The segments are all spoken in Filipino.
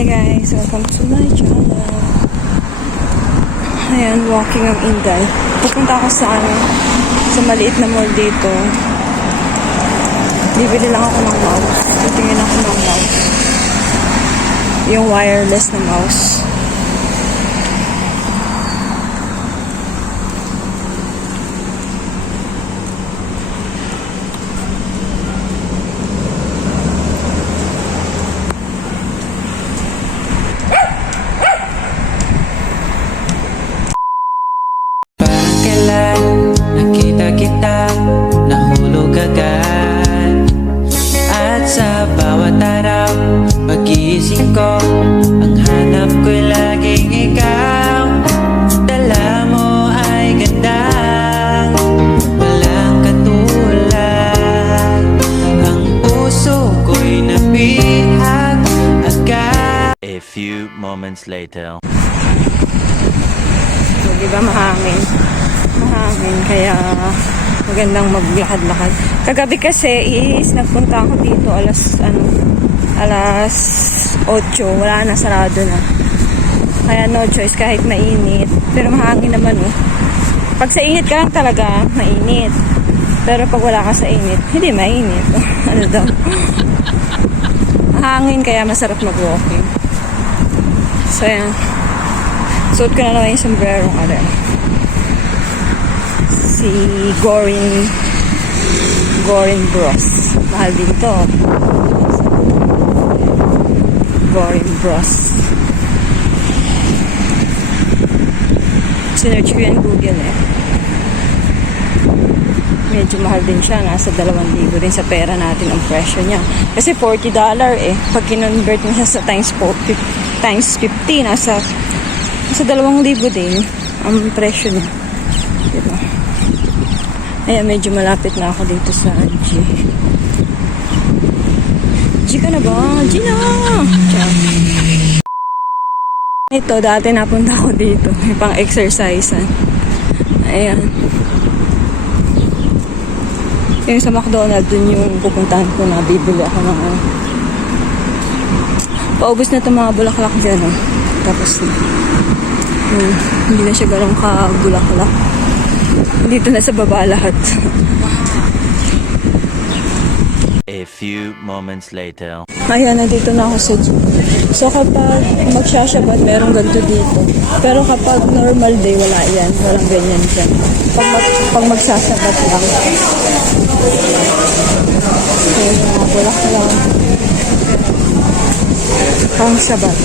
Hi guys, welcome to my channel. Ayan, walking ang Inday. Pupunta ako sa maliit na mall dito. Bibili lang ako ng mouse. Titingin ako ng mouse. Yung wireless na mouse. Nakita kita, nahulog agad. At sa bawat araw, pag-iisip ko, ang hanap ko'y laging ikaw. Dala mo ay ganda, walang katulad. Ang puso ko'y nabihag agad. A few moments later. So, diba mahangin? Mahangin, kaya magandang maglakad-lakad. Kagabi kasi nagpunta ako dito alas 8, wala na, sarado na. Kaya no choice kahit mainit. Pero mahangin naman Pag sa init ka lang talaga, mainit. Pero pag wala ka sa init, hindi mainit. Ano daw? Mahangin, kaya masarap mag-walking. So yan. Suot ko na naman yung sombrerong si Gorin Bros. Mahal din to. Gorin Bros. Sinerch ko yan Google Medyo mahal din siya. Nasa 2,000 din sa pera natin ang presyo niya. Kasi $40 Pag kinonvert mo siya sa times 50, nasa 2,000 din ang presyo niya. Diba? Ayan, medyo malapit na ako dito sa G ka na ba? G na! Ito, dati napunta ako dito. May pang-exercise. Ayan. Yung sa McDonald's, dun yung pupuntahan ko na bibili ako ng paubos na itong mga bulaklak dyan. Tapos na. Hindi na siya ganun kabulaklak. Dito na sa baba lahat. A few moments later. Ayan, nandito na ako sa gym. So kapag magsasyabat, merong ganito dito. Pero kapag normal day, wala yan. Walang ganyan dyan. Pag magsasabat lang. Ayan, mga bulaklak. Pang sabat.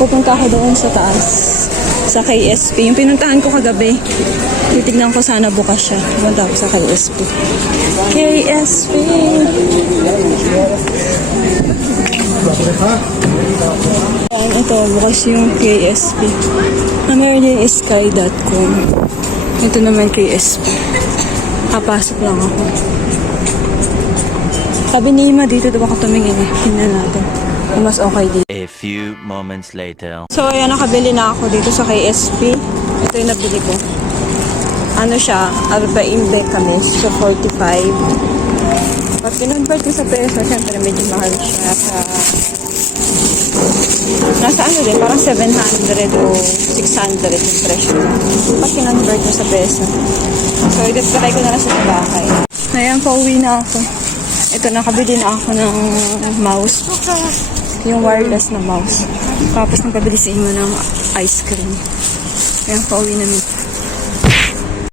Pupunta ako doon sa taas. Sa KSP. Yung pinuntahan ko kagabi. Titignan ko sana bukas siya. Pumunta ako sa KSP. KSP! Ayan, ito. Bukas yung KSP. Meron din sky.com. Ito naman KSP. Kapasok lang ako. Sabi ni Ima, dito daw ako tumingin Tingnan natin. Mas okay dito. A few moments later. So, ayan, nakabili na ako dito sa KSP. Ito yung nabili ko. Ano siya? Alba Index kami. So, 45. Pag kinonvert ko sa peso, syempre medyo mahal siya. Nasa ano din, parang 700 o 600 yung presyo. Pag kinonvert ko sa peso. So, i-try ko na lang sa bahay. Ayan, pauwi na ako. Ito, nakabili na ako ng mouse. Yung wireless na mouse. Tapos nagpabili sa Ima ng ice cream. Ayan, pauwi na